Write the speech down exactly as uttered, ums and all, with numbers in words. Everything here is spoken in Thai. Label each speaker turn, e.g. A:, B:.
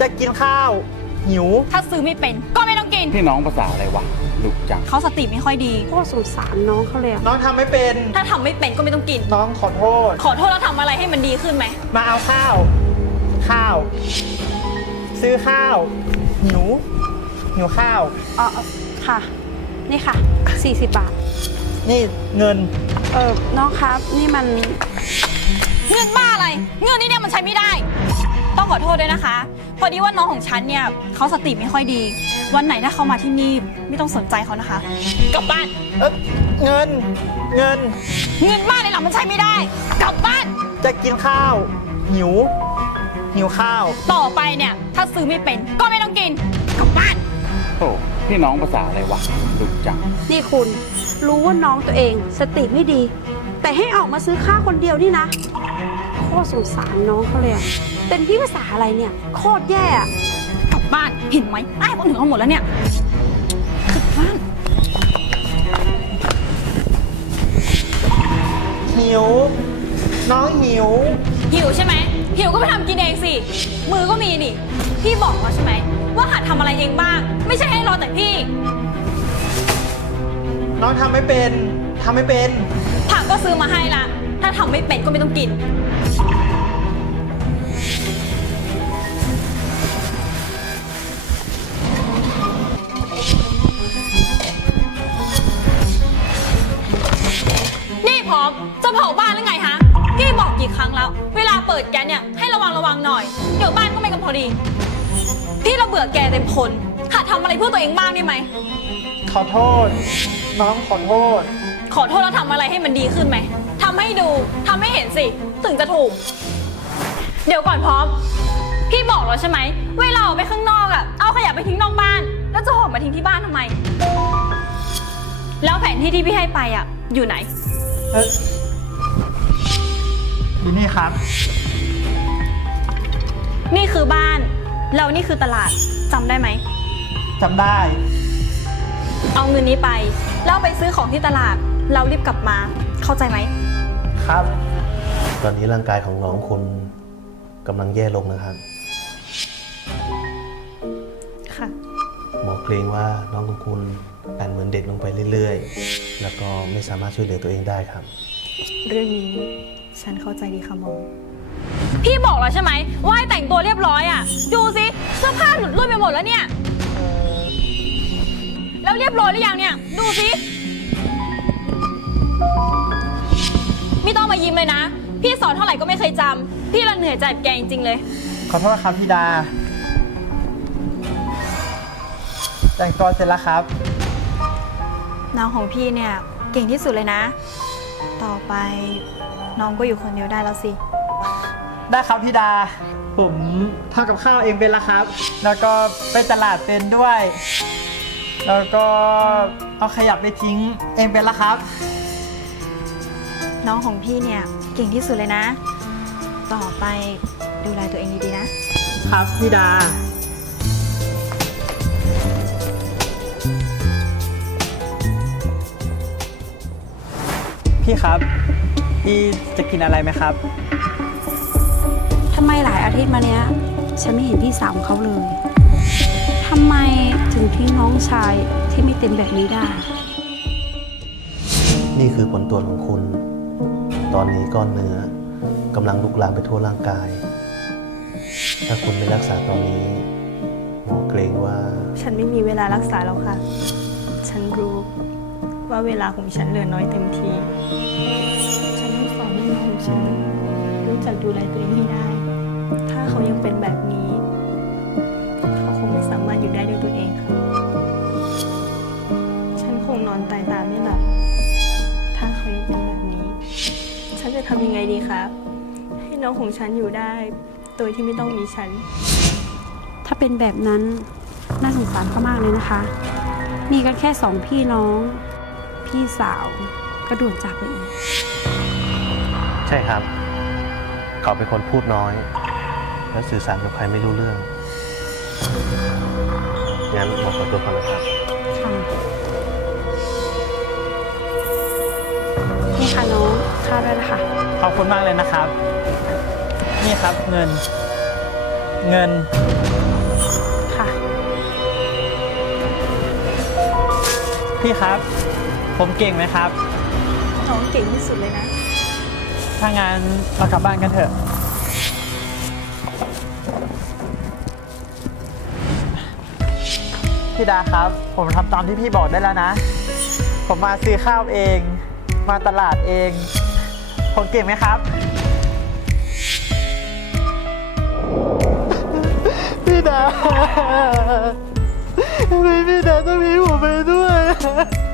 A: จะกินข้าวหิว
B: ถ้าซื้อไม่เป็นก็ไม่ต้องกิน
C: พี่น้องภาษาอะไรวะดุจัง
B: เขาสติไม่ค่อยดี
D: โคตรสงสารน้องเขาเลย
A: น้องทำไม่เป็น
B: ถ้าทำไม่เป็นก็ไม่ต้องกิน
A: น้องขอโทษ
B: ขอโทษแล้วทำอะไรให้มันดีขึ้นไหม
A: มาเอาข้าวข้าวซื้อข้าวหิวหิวข้าว
D: อ๋อค่ะนี่ค่ะสี่สิบบาท
A: นี่เงิน
D: เออน้องครับนี่มัน
B: เงินบ้าอะไรเงินนี่เนี่ยมันใช้ไม่ได้ต้องขอโทษด้วยนะคะพอดีว่าน้องของฉันเนี่ยเขาสติไม่ค่อยดีวันไหนถ้าเขามาที่นี่ไม่ต้องสนใจเขานะคะกลับบ้าน
A: เออเงินเงิน
B: เงินบ้านเลยหรอมันใช้ไม่ได้กลับบ้าน
A: จะกินข้าวหิวหิวข้าว
B: ต่อไปเนี่ยถ้าซื้อไม่เป็นก็ไม่ต้องกินกลับบ้าน
C: โอ้พี่น้องภาษาอะไรวะดุจัง
D: นี่คุณรู้ว่าน้องตัวเองสติไม่ดีแต่ให้ออกมาซื้อข้าวคนเดียวนี่นะโคตรสงสารน้องเขาเลยเป็นพี่ภาษาอะไรเนี่ยโคตรแย่
B: กลับบ้านเห็นไหมไอ้คนถึงเอาหมดแล้วเนี่ยกลับบ้าน
A: หิวน้องหิว
B: หิวใช่ไหมหิวก็ไปทำกินเองสิมือก็มีนี่พี่บอกแล้วใช่ไหมว่าหัดทำอะไรเองบ้างไม่ใช่ให้รอแต่พี่
A: น้องทำไม่เป็นทำไม่เป็น
B: ผักก็ซื้อมาให้ละถ้าทำไม่เป็นก็ไม่ต้องกินนี่พร้อมจะเผาบ้านหรือไงฮะพี่บอกกี่ครั้งแล้วเวลาเปิดแก๊สเนี่ยให้ระวังระวังหน่อยเดี๋ยวบ้านก็ไม่กันพอดีพี่เราเบื่อแกเต็มทนหัดทำอะไรเพื่อตัวเองบ้างได้ไหม
A: ขอโทษน้องขอโทษ
B: ขอโทษแล้วทำอะไรให้มันดีขึ้นไหมทำให้ดูทำให้เห็นสิถึงจะถูกเดี๋ยวก่อนพร้อมพี่บอกแล้วใช่ไหมเวลาออกไปข้างนอกอ่ะเอาขยะไปทิ้งนอกบ้านแล้วจะห่อมาทิ้งที่บ้านทำไมแล้วแผนที่ที่พี่ให้ไปอ่ะอยู่ไหน
A: เอ๊ะอยู่นี่ครับ
B: นี่คือบ้านแล้วนี่คือตลาดจำได้ไหม
A: จำได้
B: เอาเงินนี้ไปแล้วไปซื้อของที่ตลาดเรารีบกลับมาเข้าใจไหม
A: ครับ
E: ตอนนี้ร่างกายของน้องคุณกำลังแย่ลงนะครับ
B: ค่ะ
E: หมอเกรงว่าน้องของคุณเป็นเหมือนเด็กลงไปเรื่อยๆแล้วก็ไม่สามารถช่วยเหลือตัวเองได้ครับ
B: เรื่องนี้ฉันเข้าใจดีค่ะหมอพี่บอกแล้วใช่ไหมว่าให้แต่งตัวเรียบร้อยอ่ะดูสิเสื้อผ้าหลุดลุ่ยไปหมดแล้วเนี่ยแล้วเรียบร้อยหรือยังเนี่ยดูสิไม่ต้องมายิ้มเลยนะพี่สอนเท่าไหร่ก็ไม่เคยจำพี่ละเหนื่อยใจกับแกจริงๆเลย
A: ขอโทษครับพี่ดาแต่งตัวเสร็จแล้วครับ
B: น้องของพี่เนี่ยเก่งที่สุดเลยนะต่อไปน้องก็อยู่คนเดียวได้แล้วสิ
A: ได้ครับพี่ดาผมทำกับข้าวเองเป็นแล้วครับแล้วก็ไปตลาดเป็นด้วยแล้วก็เอาขยะไปทิ้งเองเป็นแล้วครับ
B: น้องของพี่เนี่ยเก่งที่สุดเลยนะต่อไปดูแลตัวเองดีๆนะครับ
A: พี่ดาพี่ครับพี่จะกินอะไรไหมครับ
D: ทำไมหลายอาทิตย์มาเนี้ยฉันไม่เห็นพี่สาวของเขาเลยทำไมถึงทิ้งน้องชายที่ไม่เต็มแบบนี้ได้
E: นี่คือผลตรวจของคุณตอนนี้ก้อนเนื้อกำลังลุกลามไปทั่วร่างกายถ้าคุณไม่รักษาตอนนี้หมอเกรงว่า
B: ฉันไม่มีเวลารักษาแล้วค่ะฉันรู้ว่าเวลาของฉันเหลือน้อยเต็มทีฉันต้องสอนให้น้องของฉันรู้จักดูแลตัวเองให้ได้ถ้าเขายังเป็นแบบนี้เขาคงไม่สามารถอยู่ได้ด้วยตัวเองค่ะฉันคงนอนตายตามไม่หลับถ้าเขายังเป็นแบบนี้ฉันจะทำยังไงดีคะให้น้องของฉันอยู่ได้โดยที่ไม่ต้องมีฉัน
D: ถ้าเป็นแบบนั้นน่าสงสารเขามากเลยนะคะมีกันแค่สองพี่น้องพี่สาวก็ด่วนจากไปอีก
E: ใช่ครับเขาเป็นคนพูดน้อยและสื่อสารกับใครไม่รู้เรื่องงั้นหมอขอตัวก่อนนะครับ
D: นี่ค่ะน้องข้าวด้วยนะคะ
A: ขอบคุณมากเลยนะครับนี่ครับเงินเงินพี่ครับ ผมเก่งไหมครับ
B: น้องเก่งที่สุดเลยนะ
A: ถ้างั้นเรากลับบ้านกันเถอะ พี่ดาครับ ผมทำตามที่พี่บอกได้แล้วนะ ผมมาซื้อข้าวเอง มาตลาดเอง ผมเก่งไหมครับ พี่ดาทำไมพี่ดาต้องมีผมไปด้วย